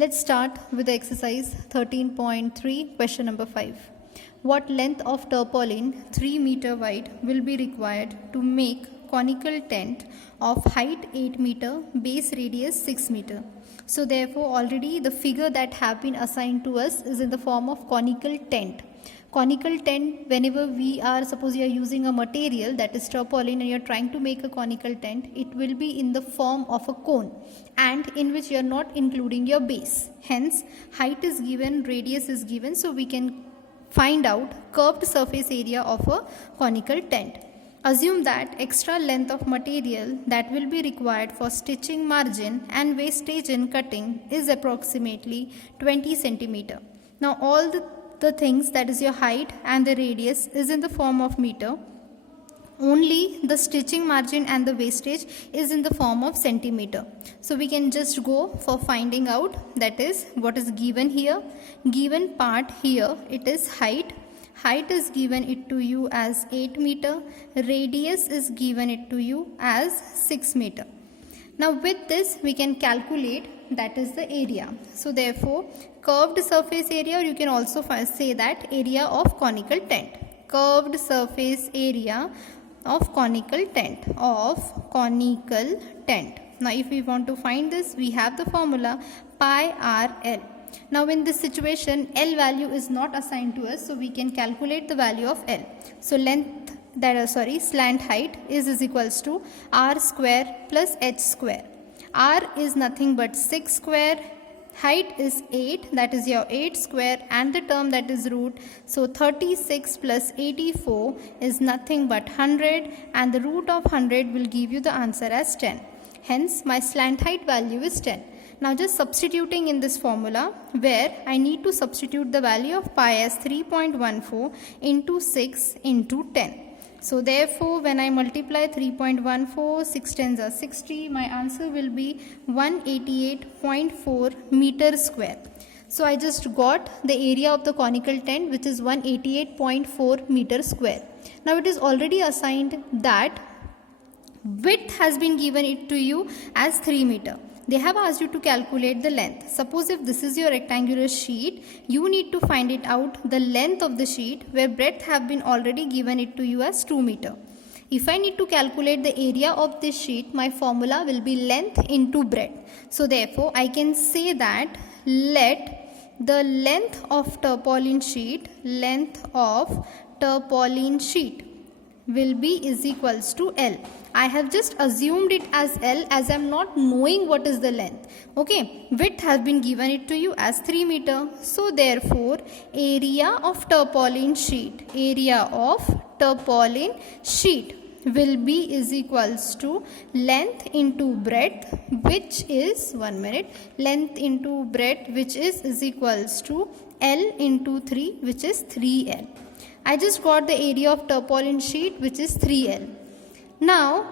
Let's start with the exercise 13.3, question number 5. What length of tarpaulin 3 meter wide will be required to make conical tent of height 8 meter, base radius 6 meter? So therefore already the figure that have been assigned to us is in the form of conical tent. Conical tent, whenever we are, suppose you are using a material that is tarpaulin and you are trying to make a conical tent, it will be in the form of a cone and in which you are not including your base. Hence, height is given, radius is given, so we can find out curved surface area of a conical tent. Assume that extra length of material that will be required for stitching margin and wastage in cutting is approximately 20 centimeter. Now all the things, that is your height and the radius, is in the form of meter. Only the stitching margin and the wastage is in the form of centimeter. So we can just go for finding out, that is what is given here. Given part here, it is height. Height is given it to you as 8 meter. Radius is given it to you as 6 meter. Now with this we can calculate, that is the area. So therefore curved surface area, or you can also say that area of conical tent. Curved surface area of conical tent, Now if we want to find this, we have the formula pi r L. Now in this situation L value is not assigned to us, so we can calculate the value of L. So slant height is equals to r square plus h square. R is nothing but 6 square, height is 8, that is your 8 square, and the term that is root. So 36 plus 84 is nothing but 100, and the root of 100 will give you the answer as 10. Hence my slant height value is 10. Now just substituting in this formula, where I need to substitute the value of pi as 3.14 into 6 into 10. So therefore when I multiply 3.14, 6 tens are 60, my answer will be 188.4 meter square. So I just got the area of the conical tent, which is 188.4 meter square. Now it is already assigned that width has been given it to you as 3 meter. They have asked you to calculate the length. Suppose if this is your rectangular sheet, you need to find it out the length of the sheet, where breadth have been already given it to you as 2 meter. If I need to calculate the area of this sheet, my formula will be length into breadth. So therefore I can say that let the length of tarpaulin sheet will be is equals to L. I have just assumed it as L as I am not knowing what is the length. Okay, width has been given it to you as 3 meter. So therefore area of tarpaulin sheet will be is equals to length into breadth, which is length into breadth, which is equals to L into 3, which is 3L. I just got the area of tarpaulin sheet, which is 3L. Now,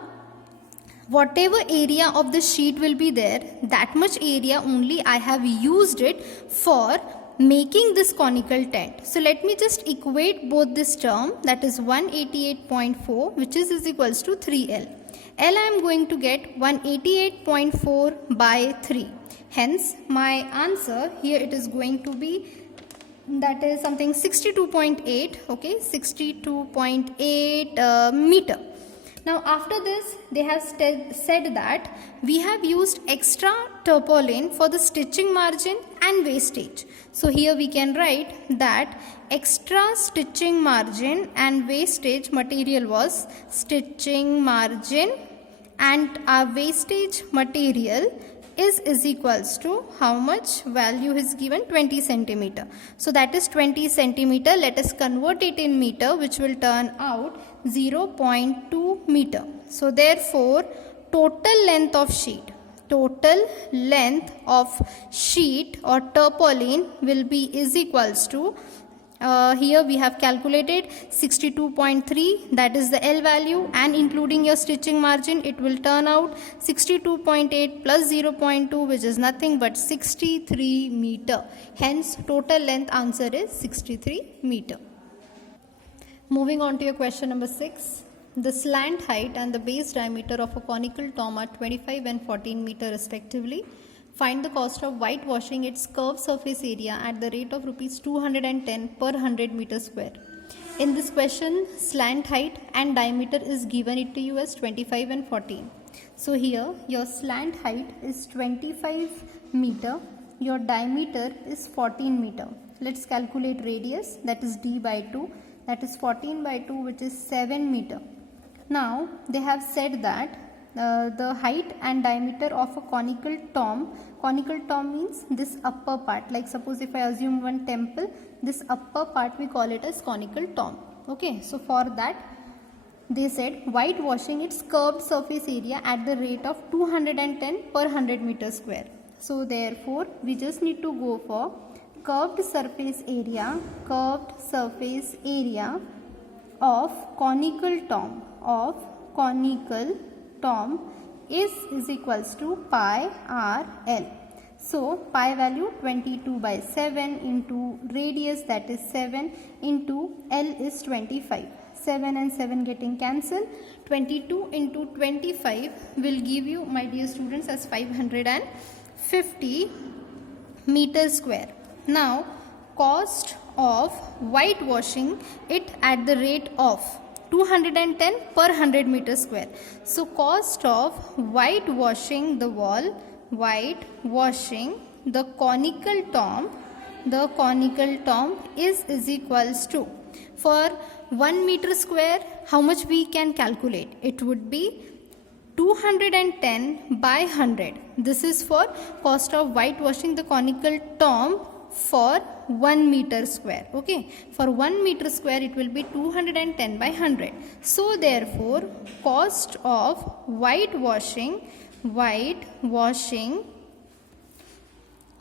whatever area of the sheet will be there, that much area only I have used it for making this conical tent. So let me just equate both this term, that is 188.4, which is equals to 3L. L I am going to get 188.4 by 3. Hence, my answer here, it is going to be, that is something 62.8, okay, 62.8 meter. Now after this, they have said that we have used extra tarpaulin for the stitching margin and wastage. So here we can write that extra stitching margin and wastage material was stitching margin, and our wastage material is equals to how much value is given, 20 centimeter. So that is 20 centimeter. Let us convert it in meter, which will turn out 0.2 meter. So therefore total length of sheet or tarpaulin will be is equals to, here we have calculated 62.3, that is the L value, and including your stitching margin, it will turn out 62.8 plus 0.2, which is nothing but 63 meter. Hence total length answer is 63 meter. Moving on to your question number 6. The slant height and the base diameter of a conical tomb are 25 and 14 meter respectively. Find the cost of whitewashing its curved surface area at the rate of rupees 210 per 100 meter square. In this question, slant height and diameter is given it to you as 25 and 14. So here your slant height is 25 meter, your diameter is 14 meter. Let's calculate radius, that is d by 2, that is 14 by 2, which is 7 meter. Now they have said that the height and diameter of a conical tomb means this upper part, like suppose if I assume one temple, this upper part we call it as conical tomb. Okay, so for that they said whitewashing its curved surface area at the rate of 210 per 100 meter square. So therefore we just need to go for curved surface area of conical tomb is equals to pi r l. So pi value 22 by 7 into radius, that is 7, into l is 25. 7 and 7 getting cancelled. 22 into 25 will give you, my dear students, as 550 meter square. Now cost of whitewashing it at the rate of 210 per 100 meter square. So cost of whitewashing the wall, whitewashing the conical tomb is equals to, for 1 meter square, how much we can calculate? It would be 210 by 100. This is for cost of whitewashing the conical tomb for 1 meter square. Okay, for 1 meter square it will be 210 by 100. So therefore cost of whitewashing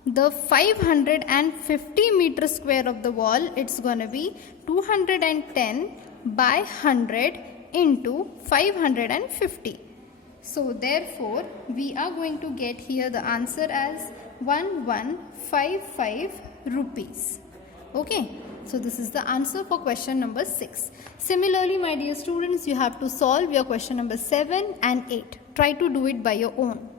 the 550 meter square of the wall, it's gonna be 210 by 100 into 550. So therefore we are going to get here the answer as 1155 rupees. Okay, so this is the answer for question number 6. Similarly, my dear students, you have to solve your question number 7 and 8. Try to do it by your own.